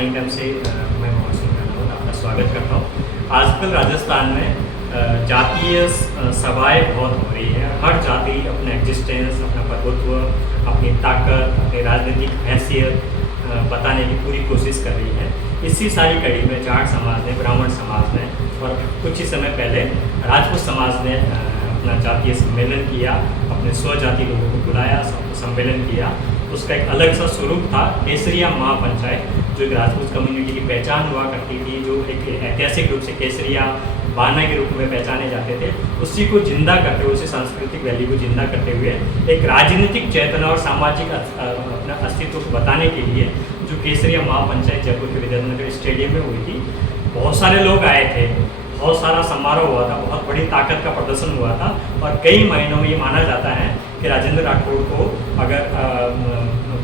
Scanning time से मैं मोहन सिंह राणा आपका स्वागत करता हूँ। आजकल राजस्थान में जातीय सभाएँ बहुत हो रही है। हर जाति अपना एग्जिस्टेंस, अपना प्रभुत्व, अपनी ताकत, अपनी राजनीतिक हैसियत बताने की पूरी कोशिश कर रही है। इसी सारी कड़ी में जाट समाज ने, ब्राह्मण समाज ने और कुछ ही समय पहले राजपूत समाज ने अपना जातीय सम्मेलन किया, अपने स्वजाति लोगों को बुलाया, सम्मेलन किया। उसका एक अलग सा स्वरूप था केसरिया महापंचायत, जो एक राजपूत कम्युनिटी की पहचान हुआ करती थी, जो एक ऐतिहासिक रूप से केसरिया बाना के रूप में पहचाने जाते थे। उसी को जिंदा करते हुए, उसी सांस्कृतिक वैल्यू को जिंदा करते हुए एक राजनीतिक चेतना और सामाजिक अपना अस्तित्व को बताने के लिए जो केसरिया महापंचायत जयपुर के विद्यानगर स्टेडियम में हुई थी, बहुत सारे लोग आए थे, बहुत सारा समारोह हुआ था, बहुत बड़ी ताकत का प्रदर्शन हुआ था। और कई महीनों में ये माना जाता है कि राजेंद्र राठौड़ को अगर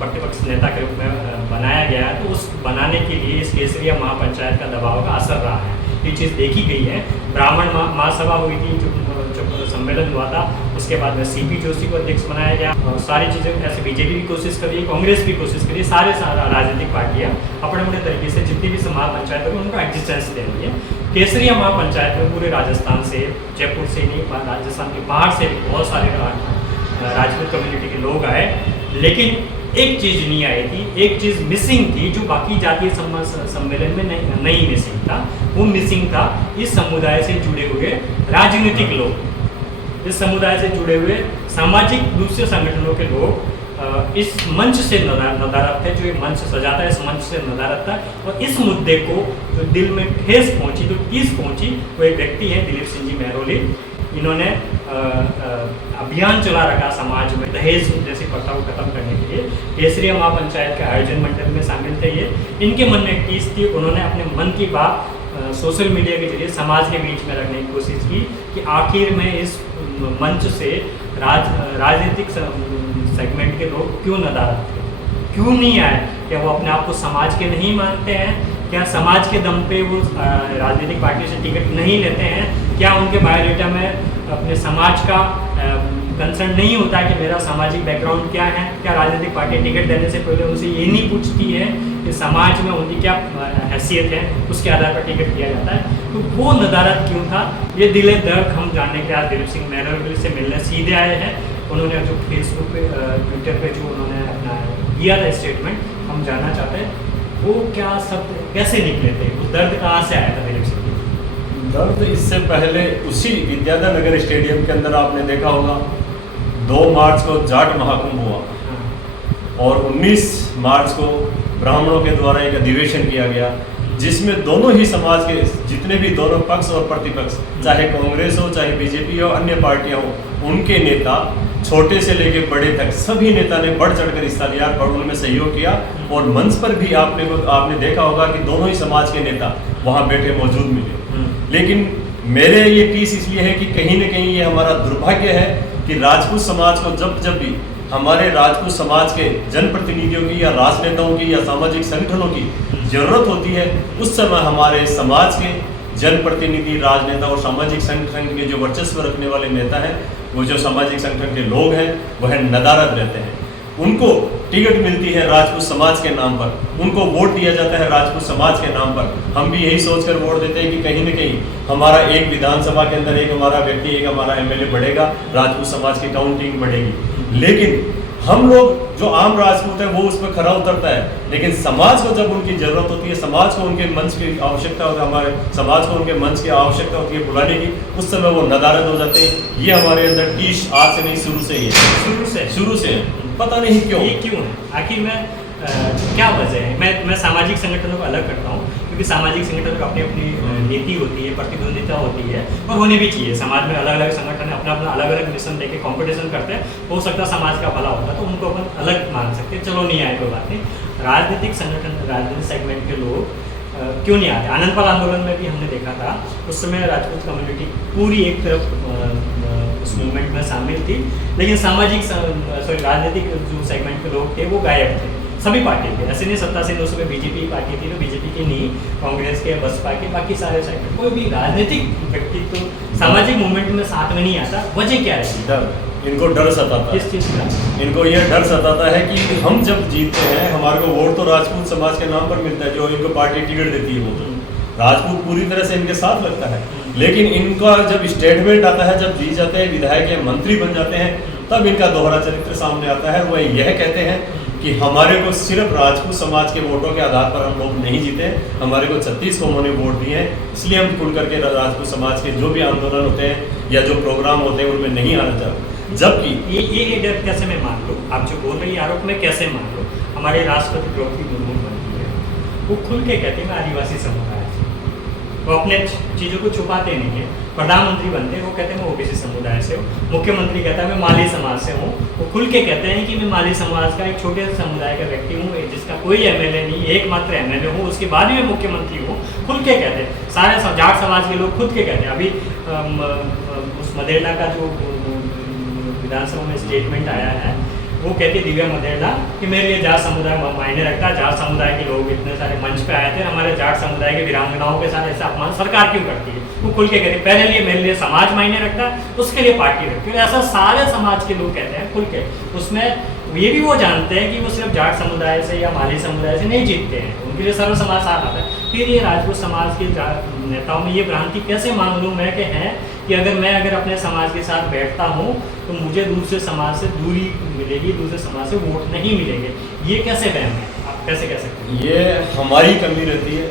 प्रतिपक्ष नेता के रूप में बनाया गया है तो उस बनाने के लिए इस केसरिया महापंचायत का दबाव का असर रहा है। ये चीज़ देखी गई है। ब्राह्मण महासभा हुई थी, जो सम्मेलन हुआ था, उसके बाद में सीपी जोशी को अध्यक्ष बनाया गया। और सारी चीज़ें ऐसे बीजेपी भी कोशिश करी, कांग्रेस भी कोशिश करी, सारे राजनीतिक पार्टियाँ अपने अपने तरीके से जितनी भी महापंचायत है उनको एग्जिस्टेंस दे रही है। केसरिया महापंचायत में पूरे राजस्थान से, जयपुर से नहीं, राजस्थान के बाहर से भी बहुत सारे राजपूत कम्युनिटी के लोग आए, लेकिन एक चीज़ नहीं आई थी, एक चीज़ मिसिंग थी जो बाकी जातीय सम्मेलन में नहीं मिसिंग था। वो मिसिंग था इस समुदाय से जुड़े हुए राजनीतिक लोग, इस समुदाय से जुड़े हुए सामाजिक दूसरे संगठनों के लोग इस मंच से नदारत थे। जो ये मंच सजाता है, इस मंच से नदारत था। और इस मुद्दे को जो दिल में ठेस पहुंची, जो टीस पहुंची, वो एक व्यक्ति है दिलीप सिंह जी मेहरोली। इन्होंने अभियान चला रखा समाज में दहेज जैसी प्रथा को खत्म करने के लिए। केसरिया महापंचायत के आयोजन मंडल में शामिल थे ये। इनके मन में एक टीस थी, उन्होंने अपने मन की बात सोशल मीडिया के जरिए समाज के बीच में रखने की कोशिश की कि आखिर में इस मंच से राजनीतिक सेगमेंट के लोग क्यों नदारत थे, क्यों नहीं आए? क्या वो अपने आप को समाज के नहीं मानते हैं? क्या समाज के दम पे वो राजनीतिक पार्टी से टिकट नहीं लेते हैं? क्या उनके बायोडेटा में अपने समाज का कंसर्न नहीं होता है कि मेरा सामाजिक बैकग्राउंड क्या है? क्या राजनीतिक पार्टी टिकट देने से पहले उनसे ये नहीं पूछती है कि समाज में उनकी क्या हैसियत है, उसके आधार पर टिकट दिया जाता है? तो वो नदारत क्यों था, ये दिले दर्द हम जानने के बाद दिलीप सिंह मेहरोली से मिलने सीधे आए हैं। उन्होंने जो फेसबुक पे, ट्विटर पे जो उन्होंने अपना दिया था स्टेटमेंट, हम जानना चाहते हैं वो क्या सब कैसे निकले थे, वो दर्द कहाँ से आया था दिलीप सिंह? दर्द इससे पहले उसी विद्यानगर स्टेडियम के अंदर आपने देखा होगा 2 मार्च को जाट महाकुंभ हुआ और 19 मार्च को ब्राह्मणों के द्वारा एक अधिवेशन किया गया, जिसमें दोनों ही समाज के जितने भी दोनों पक्ष और प्रतिपक्ष, चाहे कांग्रेस हो, चाहे बीजेपी हो, अन्य पार्टियां हो, उनके नेता छोटे से लेके बड़े तक सभी नेता ने बढ़ चढ़कर हिस्सा लिया और उनमें सहयोग किया। और मंच पर भी आपने देखा होगा कि दोनों ही समाज के नेता वहां बैठे मौजूद मिले। लेकिन मेरे ये टीस इसलिए है कि कहीं ना कहीं ये हमारा दुर्भाग्य है कि राजपूत समाज को जब भी हमारे राजपूत समाज के जनप्रतिनिधियों की या राजनेताओं की या सामाजिक संगठनों की जरूरत होती है, उस समय हमारे समाज के जनप्रतिनिधि, राजनेता और सामाजिक संगठन के जो वर्चस्व रखने वाले नेता हैं, वो जो सामाजिक संगठन के लोग हैं, वह नदारत रहते हैं। उनको टिकट मिलती है राजपूत समाज के नाम पर, उनको वोट दिया जाता है राजपूत समाज के नाम पर। हम भी यही सोचकर वोट देते हैं कि कहीं न कहीं हमारा एक विधानसभा के अंदर एक हमारा व्यक्ति, एक हमारा एमएलए बढ़ेगा, राजपूत समाज की काउंटिंग बढ़ेगी। लेकिन हम लोग जो आम राजपूत है वो उसमें खरा उतरता है, लेकिन समाज को जब उनकी जरूरत होती है, समाज को उनके मंच की आवश्यकता होती है, हमारे समाज को उनके मंच की आवश्यकता होती है बुलाने की, उस समय वो नदारत हो जाते हैं। ये हमारे अंदर टीश आज से नहीं, शुरू से ही है, शुरू से पता नहीं क्यों, ये क्यों है आखिर में, क्या वजह है? मैं सामाजिक संगठनों को अलग करता हूँ, क्योंकि सामाजिक संगठनों की अपनी अपनी नीति होती है, प्रतिद्वंदिता होती है, और होनी भी चाहिए। समाज में अलग अलग संगठन अपना अपना अलग अलग मिशन लेके कंपटीशन करते हैं, हो सकता है समाज का भला होता है तो उनको अपन अलग मान सकते हैं, चलो नहीं आए कोई बात नहीं। राजनीतिक संगठन, राजनीतिक सेगमेंट के लोग क्यों नहीं आते? आनंदपाल आंदोलन में भी हमने देखा था, उस समय राजपूत कम्युनिटी पूरी एक तरफ उस मूवमेंट में शामिल थी, लेकिन राजनीतिक जो सेगमेंट के लोग थे वो गायब थे सभी पार्टी के। ऐसे नहीं सत्ता से 200 में बीजेपी पार्टी थी तो बीजेपी की नहीं, कांग्रेस के, बसपा के, बाकी सारे सेगमेंट, कोई भी राजनीतिक व्यक्ति तो सामाजिक मूवमेंट में साथ में नहीं आता। वजह क्या है? इनको डर सताता है। किस चीज़ का? इनको यह डर सताता है कि हम जब जीतते हैं हमारे को वोट तो राजपूत समाज के नाम पर मिलता है, जो इनको पार्टी टिकट देती है वो तो राजपूत पूरी तरह से इनके साथ लगता है। लेकिन इनका जब स्टेटमेंट आता है, जब जीत जाते हैं, विधायक या मंत्री बन जाते हैं, तब इनका दोहरा चरित्र सामने आता है। वह यह कहते हैं कि हमारे को सिर्फ राजपूत समाज के वोटों के आधार पर हम लोग नहीं जीते, हमारे को 36 को उन्होंने वोट दिए हैं, इसलिए हम खुल करके राजपूत समाज के जो भी आंदोलन होते हैं या जो प्रोग्राम होते हैं उनमें नहीं आना चाहते। जबकि ये डर कैसे मैं मान लूँ? आप जो बोल रहे हैं आरोप में कैसे मान लूँ? हमारे राष्ट्रपति द्रौपदी मुर्मू बनती है, वो खुल के कहते हैं मैं आदिवासी समुदाय से, वो अपने चीज़ों को छुपाते नहीं है। प्रधानमंत्री बनते हैं, वो कहते हैं मैं ओबीसी समुदाय से हूँ। मुख्यमंत्री कहता है मैं माली समाज से हूँ, वो खुल के कहते हैं कि मैं माली समाज का एक छोटे से समुदाय का व्यक्ति हूँ, जिसका कोई एमएलए नहीं, एकमात्र एमएलए हूँ, उसके बाद भी मैं मुख्यमंत्री हूँ। खुल के कहते हैं, सारे जाट समाज के लोग खुद के कहते हैं। अभी उस मदेरना का जो विधानसभा में स्टेटमेंट आया है, वो कहती है दिव्या मदेरना कि मेरे लिए जाट समुदाय मायने रखता है, जाट समुदाय के लोग इतने सारे मंच पे आए थे, हमारे जाट समुदाय के वीरांगनाओं के साथ ऐसा अपमान सरकार क्यों करती है? वो खुल के कहते हैं पहले लिए मेरे लिए समाज मायने रखता है, उसके लिए पार्टी रखती है। ऐसा सारे समाज के लोग कहते हैं खुल के। उसमें ये भी वो जानते हैं कि वो सिर्फ जाट समुदाय से या माली समुदाय से नहीं जीतते हैं, उनके लिए सर्व समाज साथ आता है। फिर ये राजपूत समाज के नेताओं में ये भ्रांति कैसे मान लूँ मैं कि है कि अगर अपने समाज के साथ बैठता हूँ तो मुझे दूसरे समाज से दूरी मिलेगी, दूसरे समाज से वोट नहीं मिलेंगे। ये कैसे वहम है? आप कैसे कह सकते हैं? ये हमारी कमी रहती है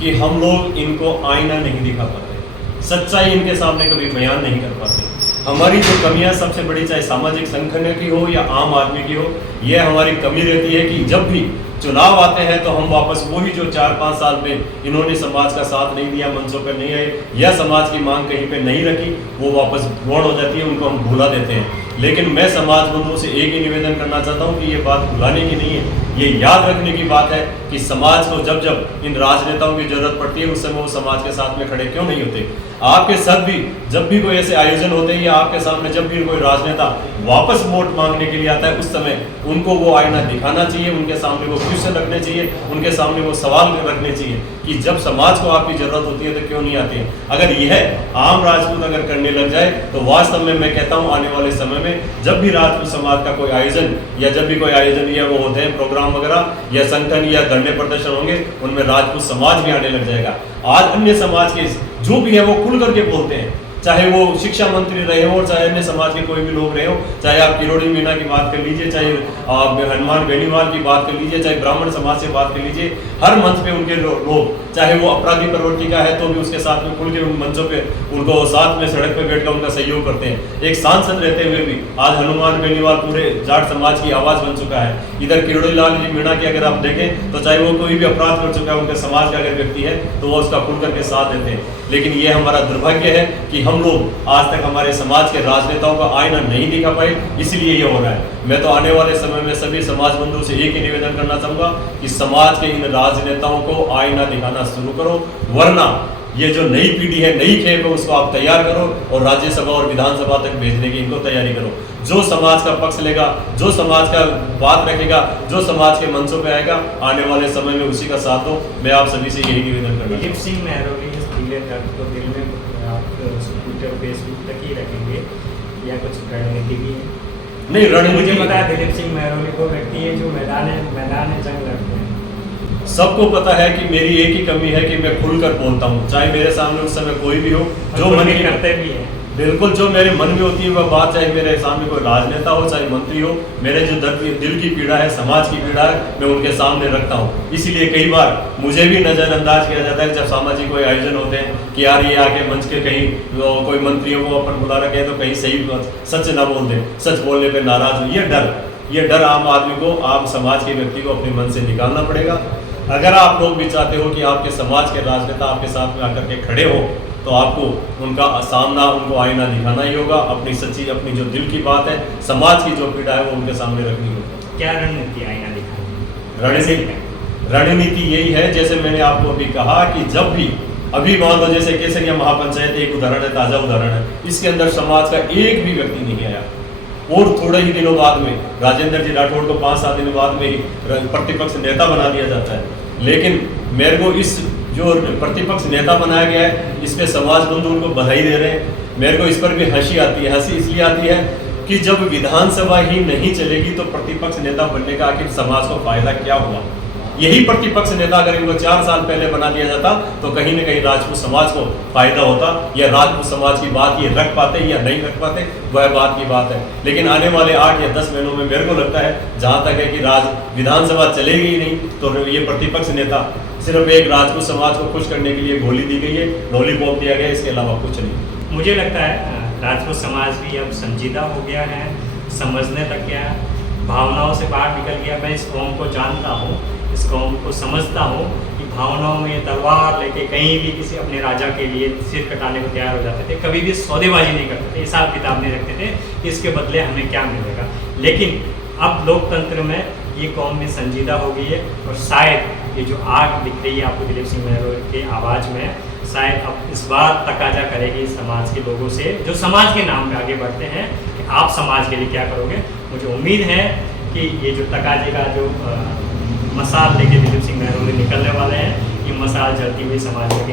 कि हम लोग इनको आईना नहीं दिखा पाते, सच्चाई इनके सामने कभी बयान नहीं कर पाते। हमारी जो कमियां सबसे बड़ी, चाहे सामाजिक संगठन की हो या आम आदमी की हो, यह हमारी कमी रहती है कि जब भी चुनाव आते हैं तो हम वापस वही जो 4-5 साल में इन्होंने समाज का साथ नहीं दिया, मंचों पर नहीं आए या समाज की मांग कहीं पे नहीं रखी, वो वापस गौण हो जाती है, उनको हम भुला देते हैं। लेकिन मैं समाज बंधुओं से एक ही निवेदन करना चाहता हूँ कि ये बात भुलाने की नहीं है, ये याद रखने की बात है कि समाज को जब जब इन राजनेताओं की जरूरत पड़ती है उस समय वो समाज के साथ में खड़े क्यों नहीं होते। आपके साथ भी जब भी कोई ऐसे आयोजन होते हैं या आपके सामने जब भी कोई राजनेता वापस वोट मांगने के लिए आता है, उस समय उनको वो आईना दिखाना चाहिए, उनके सामने वो क्वेश्चन रखने चाहिए, उनके सामने वो सवाल रखने चाहिए कि जब समाज को आपकी जरूरत होती है तो क्यों नहीं आते हैं। अगर यह आम राजपूत अगर करने लग जाए तो वास्तव में मैं कहता हूँ आने वाले समय में जब भी राजपूत समाज का कोई आयोजन या जब भी कोई आयोजन या वो होते हैं प्रोग्राम वगैरह या संगठन या धरने प्रदर्शन होंगे, उनमें राजपूत समाज भी आने लग जाएगा। आज अन्य समाज के जो भी है वो खुल करके बोलते हैं, चाहे वो शिक्षा मंत्री रहे हो, चाहे अन्य समाज के कोई भी लोग रहे हो, चाहे आप किरोड़ी मीणा की बात कर लीजिए, चाहे आप हनुमान बेनीवाल की बात कर लीजिए, चाहे ब्राह्मण समाज से बात कर लीजिए, हर मंच पे उनके लोग, चाहे वो अपराधी प्रवृत्ति का है तो भी उसके साथ में खुल के उन मंचों पे उनको साथ में सड़क पे बैठकर उनका सहयोग करते हैं। एक सांसद रहते हुए भी आज हनुमान बेनीवाल पूरे जाट समाज की आवाज़ बन चुका है। इधर किरोड़ी लाल जी मीणा की अगर आप देखें तो चाहे वो कोई भी अपराध कर चुका है, उनके समाज का अगर व्यक्ति है तो वो उसका खुल करके साथ देते हैं। लेकिन ये हमारा दुर्भाग्य है कि हम लोग आज तक हमारे समाज के राजनेताओं का आईना नहीं दिखा पाए, इसलिए ये हो रहा है। मैं तो आने वाले समय में सभी समाज बंधुओं से एक ही निवेदन करना चाहूँगा कि समाज के इन राजनेताओं को आईना दिखाना शुरू करो, वरना ये जो नई पीढ़ी है, नई खेप है, उसको आप तैयार करो और राज्यसभा और विधानसभा तक भेजने की इनको तैयारी करो। जो समाज का पक्ष लेगा, जो समाज का बात रखेगा, जो समाज के मंचों पे आएगा, आने वाले समय में उसी का साथ दो। मैं आप सभी से यही निवेदन करना दिलीप सिंह मेहरोली को दिल में आप ट्विटर फेसबुक तक ही रखेंगे या कुछ रणनीति भी है? नहीं, रणनीति मुझे पता है दिलीप सिंह मेहरोली को व्यक्ति है जो मैदान जंग लड़ते हैं। सबको पता है कि मेरी एक ही कमी है कि मैं खुलकर बोलता हूँ, चाहे मेरे सामने उस समय कोई भी हो, जो मन में करते भी हैं। बिल्कुल, जो मेरे मन में होती है वह बात, चाहे मेरे सामने कोई राजनेता हो, चाहे मंत्री हो, मेरे जो दिल की पीड़ा है, समाज की पीड़ा है, मैं उनके सामने रखता हूँ। इसीलिए कई बार मुझे भी नज़रअंदाज किया जाता है जब सामाजिक कोई आयोजन होते हैं कि यार ये आके मंच के कहीं कोई मंत्रियों को अपन बुला रखे तो कहीं सही सच ना बोल दें, सच बोलने पर नाराज हो। ये डर आम आदमी को, आम समाज के व्यक्ति को अपने मन से निकालना पड़ेगा। अगर आप लोग भी चाहते हो कि आपके समाज के राजनेता आपके साथ में आकर के खड़े हो, तो आपको उनका सामना, उनको आईना दिखाना ही होगा। अपनी सच्ची, अपनी जो दिल की बात है, समाज की जो पीड़ा है, वो उनके सामने रखनी होगी। क्या रणनीति आईना दिखानी? रणनीति यही है, जैसे मैंने आपको अभी कहा कि जब भी अभी मान लो जैसे केसरिया महापंचायत एक उदाहरण है, ताज़ा उदाहरण है, इसके अंदर समाज का एक भी व्यक्ति नहीं आया और थोड़े ही दिनों बाद में राजेंद्र जी राठौड़ को 5-7 दिन बाद में ही प्रतिपक्ष नेता बना दिया जाता है। लेकिन मेरे को इस जो प्रतिपक्ष नेता बनाया गया है, इस पे समाज बंधु उनको बधाई दे रहे हैं। मेरे को इस पर भी हंसी आती है। हंसी इसलिए आती है कि जब विधानसभा ही नहीं चलेगी तो प्रतिपक्ष नेता बनने का आखिर समाज को फायदा क्या हुआ। यही प्रतिपक्ष नेता अगर इनको 4 साल पहले बना दिया जाता तो कहीं ना कहीं राजपूत समाज को फायदा होता, या राजपूत समाज की बात ये रख पाते या नहीं रख पाते, वह बात की बात है। लेकिन आने वाले 8 या 10 महीनों में मेरे को लगता है, जहाँ तक है कि विधानसभा चलेगी ही नहीं, तो ये प्रतिपक्ष नेता सिर्फ एक राजपूत समाज को खुश करने के लिए गोली दी गई है, लॉलीपॉप दिया गया है, इसके अलावा कुछ नहीं। मुझे लगता है राजपूत समाज भी अब संजीदा हो गया है, समझने तक गया है, भावनाओं से बाहर निकल गया। मैं इस कौम को जानता हूँ, इस कौम को समझता हूँ कि भावनाओं में तलवार लेके कहीं भी किसी अपने राजा के लिए सिर कटाने को तैयार हो जाते थे, कभी भी सौदेबाजी नहीं करते थे, हिसाब किताब नहीं रखते थे कि इसके बदले हमें क्या मिलेगा। लेकिन अब लोकतंत्र में ये कौम में संजीदा हो गई है, और शायद ये जो आग दिख रही है आपको दिलीप सिंह महरो के आवाज़ में, शायद अब इस बार तकाजा करेगी समाज के लोगों से जो समाज के नाम पे आगे बढ़ते हैं कि आप समाज के लिए क्या करोगे। मुझे उम्मीद है कि ये जो तकाजे का जो मसाल लेके दिलीप सिंह महरो निकलने वाले हैं, ये मसाल जलती हुई समाज में